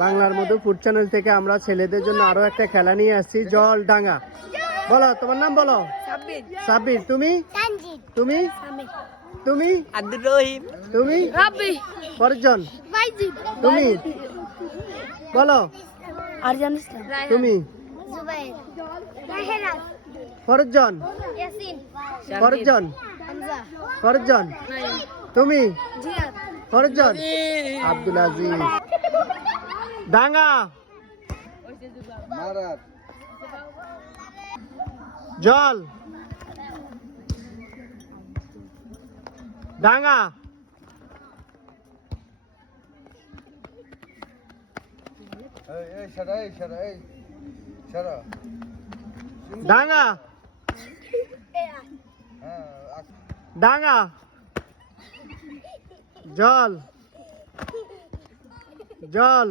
বাংলার মধু food channel থেকে আমরা ছেলেদের জন্য আরো একটা খেলা নিয়ে আসছি, জল ডাঙ্গা। বলো তোমার নাম বলো। সাব্বির। তুমি তুমি তুমি আব্দুর রহিম। তুমি ফরজন। তুমি বলো। তুমি ফরজন। ফরজন। ফরজন। তুমি ফরজন। আব্দুল আজিজ। ডাঙ্গা। জল ডাঙ্গা। ডাঙ্গা। ডাঙ্গা। জল জল।